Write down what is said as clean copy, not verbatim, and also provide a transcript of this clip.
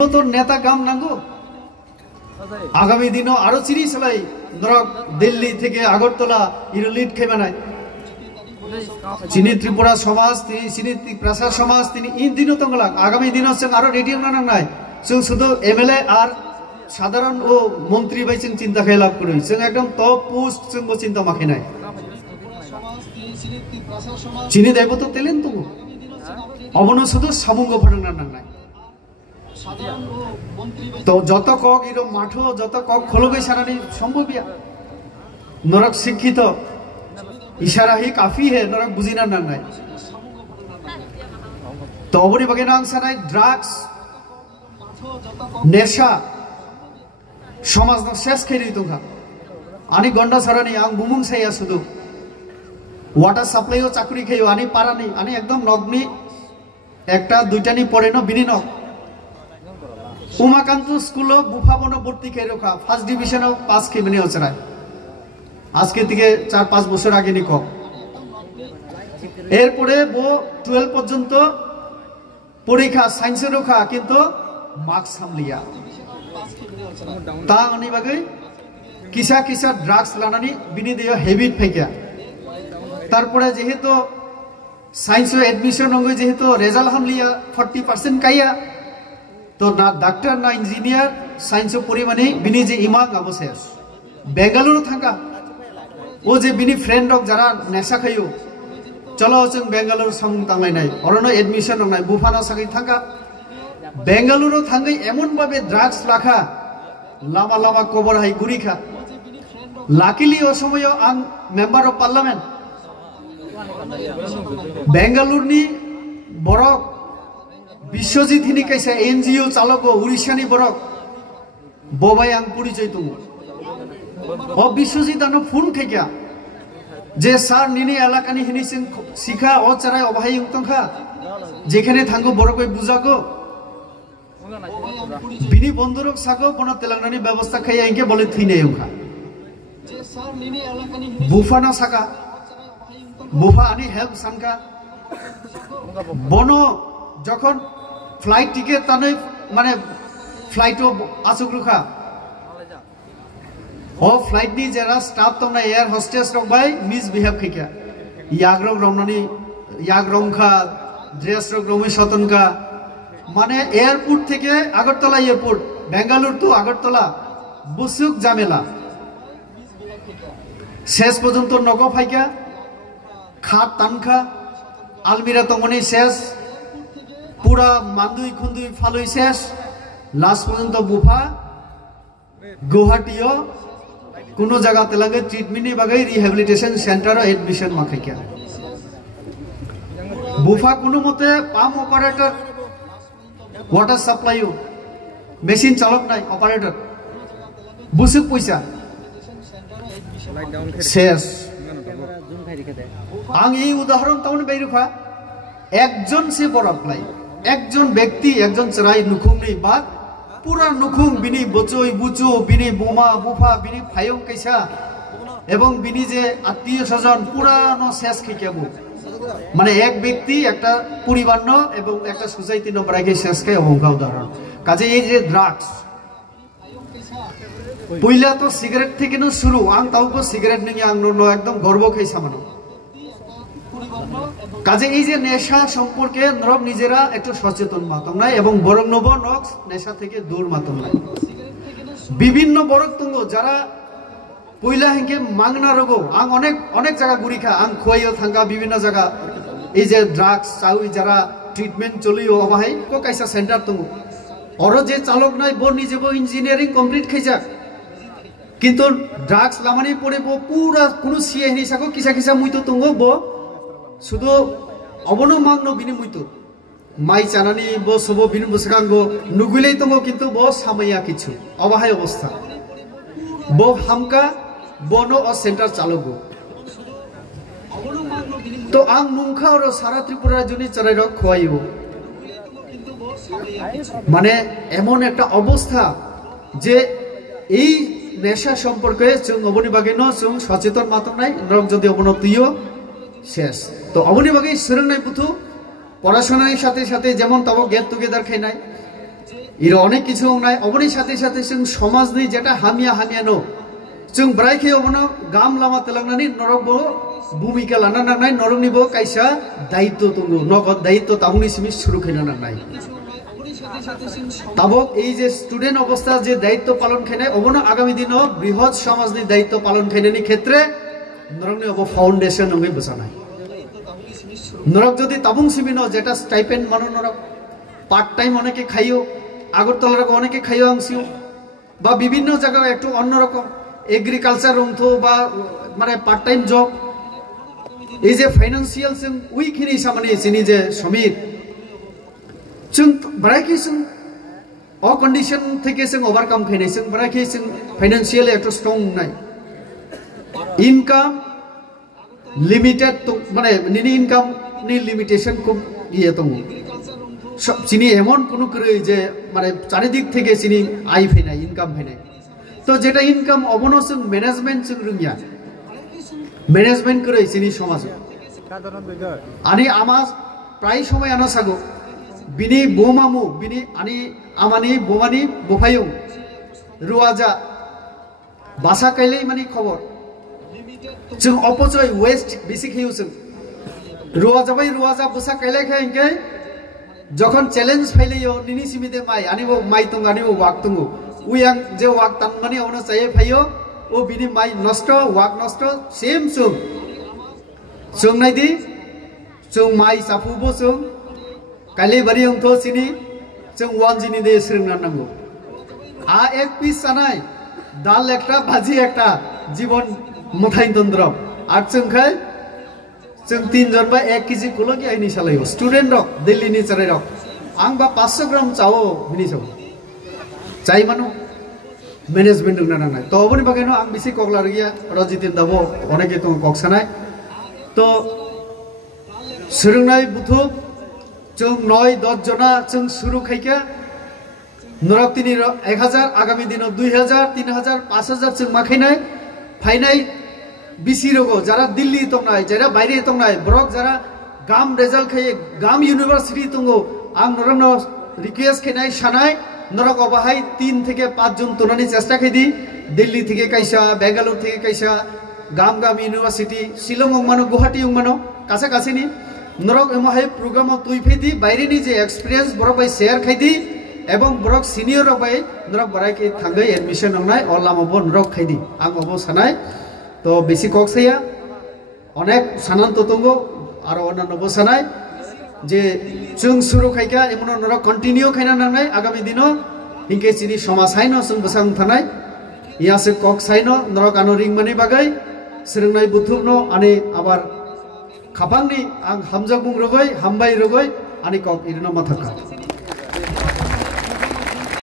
তোর নেতা কাম নাঙ্গো আগামী দিনও আরো চিনি চালাই ধরক দিল্লি থেকে আগরতলা ইরো লিড খেবে নাই চিনি ত্রিপুরা সমাজ তিনি চিনি প্রসার সমাজ তিনি ইন দিনও তংলাক আগামী দিনও जों আরো রেডিও না নাই जों শুধু এমএলএ আর সাধারণ ও মন্ত্রী বাই जों চিন্তা খাই লাভ করি जों একদম টপ পোস্ট जोंबो চিন্তা মাখি নাই চিনি দেব তো তেলেন তো অবন শুধু সামুঙ্গ ফটাং না নাই তো যত কক ইরো মাঠো যত কক খোলগৈ সারানি সম্ভবিয়া নরক শিক্ষিত इशारा ही काफी है नरक बुझिना नांगनाय तो अबनि बागे नां सानाय ड्राग्स नेशा समाज न शेष खेरि दंखा आनि गन्डा सारानि आं बुमुं साया सुदु वाटार साप्लाइओ चाकरी खेयो आनि पारानि आनि एकदम नगनि एकटा दुइटानि परे न बिनि न उमाकान्त स्कुलो बुफाबनो भर्ती खेय रखा फार्स्ट डिविजनआव पास खेमनि ओचराय आज के दिखे 4-5 বছর आगे निको एरपरे बो 12 पर्यंत परीक्षा साइंस रखा किंतु मार्क्स सामलिया ता अनि बागै किसा किसा ड्राग्स लानानि बिनि देयो हेबिट फैकिया तारपरे जेहेतु साइंस एडमिशन होंगे जेहेतु रिजल्ट हामलिया 40% काया तो ना डॉक्टर ना इंजीनियर साइंस परिमाणे बिनि जे इमाग अबसेस बेंगालुरु थांगा ओ जे बिनि फ्रेंड रक जरा नेशा खायो चलो जों बेंगालुरु सामुं तांलायनाय अरनो एडमिशन होनाय बुफाना सागै थांगा बेंगालुरु थांगै एमन भाबे ड्राग्स लाखा लामा लामा कबर हाय गुरिखा लाकिली ओ समयो आं मेंबर अफ पार्लियामेंट बेंगालुरुनि बरक विश्वजित हिनि कैसा एनजीओ चालको उड़िसानि बरक बबाय आं परिचय दङ और विश्वजित आनो फोन खेक्या जे सार निनी एलाकानि हिनिसिन सिखा ओ चराय अबाहाय उतंखा जेखाने थांगो बरकय बुजागो बिनि बन्दरक सागो बन तेलंगानानि व्यवस्था खाया इनके बोले थैने उखा जे सार निनी एलाकानि बुफाना साका बुफा आनि हेल्प सानका बनो যখন ফ্লাইট টিকেট তানে মানে ফ্লাইটও আসুক রুখা ओ फ्लाइट नि जरा स्टाफ तंना एयर होस्टेस रक बाय मिसबिहेव खैया याग्रम रमनानि याग्रमखा ड्रेस रक रमि सतनका माने एयरपोर्ट থেকে আগরতলা এয়ারপোর্ট বেঙ্গালুরু টু আগরতলা বুসুক জামেলা শেষ পর্যন্ত নগ ফাইকা খাট তানখা আলমিরা তমনি শেষ পুরা মান্দুই খুন্দুই ফালুই শেষ লাস্ট পর্যন্ত বুফা गुवाहाटीओ कोनो जगह तेलंगे ट्रीटमेंट बागै रिहेबिलिटेशन सेंटर एडमिशन माखैया बुफा कोनो मते पाम्प ऑपरेटर वाटर सप्लाइओ मेशिन चालक नाय ऑपरेटर बुसुक पैसा शेष आं এই উদাহরণ তাউন বাইরুখা একজন সে বড় अप्लाई একজন ব্যক্তি একজন চরাই নুখুমনি বাদ पूरा नुखुं बिनी बचोय बुचो बिनी बोमा बुफा बिनी फायं कैसा एवं बिनी जे आत्मीय स्वजन पूरा न शेष खैकेबो माने एक व्यक्ति একটা পরিবার ন এবং একটা সোসাইটি ন ব্রাইকে শেষ কে অহংকার উদাহরণ কাজে এই যে ড্রাগস পয়লা তো সিগারেট থেকে ন শুরু আং তাওকো সিগারেট নিয়ে আং ন একদম গর্ব খাইছা মানো কাজে এই যে নেশা সম্পর্কে নরক নিজেরা একটু সচেতন মাতম নাই এবং বরং নব নক্স নেশা থেকে দূর মাতম নাই বিভিন্ন বরক তঙ্গ যারা পয়লা হেকে মাংনা রোগো আং অনেক অনেক জায়গা গুরিখা আং খোয়াইও থাঙ্গা বিভিন্ন জায়গা এই যে ড্রাগস চাউই যারা ট্রিটমেন্ট চলিও অবাহাই কো কাইসা সেন্টার তঙ্গ অর যে চালক নাই ব নিজেবো ইঞ্জিনিয়ারিং কমপ্লিট খাইজা কিন্তু ড্রাগস লামানি পড়ে ব পুরা কোনো সিয়ে হিসাগো কিসা কিসা মুইতো তঙ্গ ব শুধু অবনো মাংনো বিনিময়তো মাই চানানি ব সব বিন বসকাঙ্গো নুগুলেই তঙ্গ কিন্তু ব সামাইয়া কিছু অবাহাই অবস্থা ব হামকা বনো ও সেন্টার চালগো তো আং নুংখা আর সারা ত্রিপুরা জনি চরাই রক খোয়াইও মানে এমন একটা অবস্থা যে এই নেশা সম্পর্কে जों অবনি বাগে ন जों সচেতন মাতম নাই নরক যদি অবনতিও শেষ তো অবনি বাগে সোরংনাই পুথু পড়াশোনার সাথে সাথে যেমন তব গেট টুগেদার খাই নাই এর অনেক কিছু নাই অবনি সাথে সাথে जों समाजनि जेटा हामिया हामियानो जों ब्रायखे अबनो गाम लामा तेलांनानै नरकबो भूमिका लाना नांनाय नरकनिबो कायसा दायित्व दंगो नगद दायित्व तामुनि सिमि सुरु खायना नांनाय ताबक এই যে স্টুডেন্ট অবস্থা যে দায়িত্ব পালন খাইনাय অবनो আগামী দিনো বৃহৎ সমাজनि দায়িত্ব পালন খাইनायनि ক্ষেত্রে नरकनि अब फाउंडेशन नङै बसानाय नरक যদি তাবুং সিমিনো যেটা স্টাইপেন্ড মানো নরক পার্ট টাইম অনেকে খাইও আগরতলার অনেকে খাইও আংসিও বা বিভিন্ন জায়গায় একটু অন্যরকম এগ্রিকালচার রংথো বা মানে পার্ট টাইম জব এই যে ফাইনান্সিয়াল जों উইকখিনি সামানি চিনি যে শ্রমিক जों बारायखि जों अ कन्डिशन থেকে जों ओवरकाम खायनाय जों बारायखि जों फाइनान्सियली একটু स्ट्रंग নাই इनकाम लिमिटेड तो माने निनि इनकाम नि लिमिटेशन को इये दङ सब चिनि एमन कोनो करे जे माने चारिदिक থেকে চিনি আই फैनाय इनकाम फैनाय तो जेटा इनकाम अबनो जों मैनेजमेंट जों रोंगिया मैनेजमेंट करे चिनि समाज आनी आमा प्राय समय आना सागो बिनि बोमामु बिनि आनी आमानि बोमानि बोफायं रुवाजा बासा कायलै मानि खबर जों अपचय वेस्ट बेसि खेयो जों रुवाजाबाय रुवाजा बसा कायलै खायंके যখন চ্যালেঞ্জ ফাইলেयो निनि सिमिदे माइ आनिबो माइ दङ आनिबो वाक दङ उयां जे वाक तानमानि अनो चाहे फायो ओ बिनि माइ नष्ट वाक नष्ट सेम जों नायदि जों माइ साफुबो जों काले बारि अंथ सिनि जों वान जिनि दे स्रोंना नांगौ आ एक पिस जानाय दाल एकटा भाजी एकटा जीवन मथाइ तंत्र आर जोंखाय जों 3 जन बा 1 केजि कुलगि आइनि सालायो स्टुडेन्ट रक दिल्लीनि चराय रक आं बा 500 ग्राम चावो बिनि साव चाइ मानो मैनेजमेंट दंना नांनाय तो अबनि बागैनो आं बिसि कगलार गिया रजितिन दाबो अनेके तो कक्सानाय तो सोलोंनाय बुथुब जों 9-10 जना जों शुरू खायका नरक तिनि 1000 आगामी दिनाव 2000 3000 5000 जों माखायनाय फायनाय बिसिरगो जरा दिल्ली तंनाय जरा बायरे तंनाय ब्रक जरा गाम रिजल्ट खाय गाम यूनिवर्सिटी तंगो आं नरकनो रिक्वेस्ट खायनाय सानाय नरक अबाहाय 3 থেকে 5 জন तोनानि चेष्टा खायदि दिल्ली থেকে कायसा बेंगालुरु থেকে कायसा गाम गाम यूनिवर्सिटी शिलंग मानो गुवाहाटी मानो कासा कासेनि नरक एमहाय प्रोग्राम तुइफेदि बायरेनि जे एक्सपीरियंस बरक बाय शेयर खायदि एवं बरक सिनियर बाय नरक बरायके थांगै एडमिशन नांनाय अलामाबो नरक खायदि आं अबो सानाय तो बेसि कक्साया अनेक सानान्त दङ आरो अन्नानबो सानाय जे जों सुरु खायका एमन नरक कन्टिन्यू खायना नांनाय आगामी दिनो हिंके सिनि समाज हायनो जों बसां थानाय यासे कक्सायनो नरक आनो रिंमानि बागै सोलोंनाय बुथुमनो आनि आबार खापांनि आं हामजाक बुंरोगै हामबाय रोगै आनि कक इरनो माथाका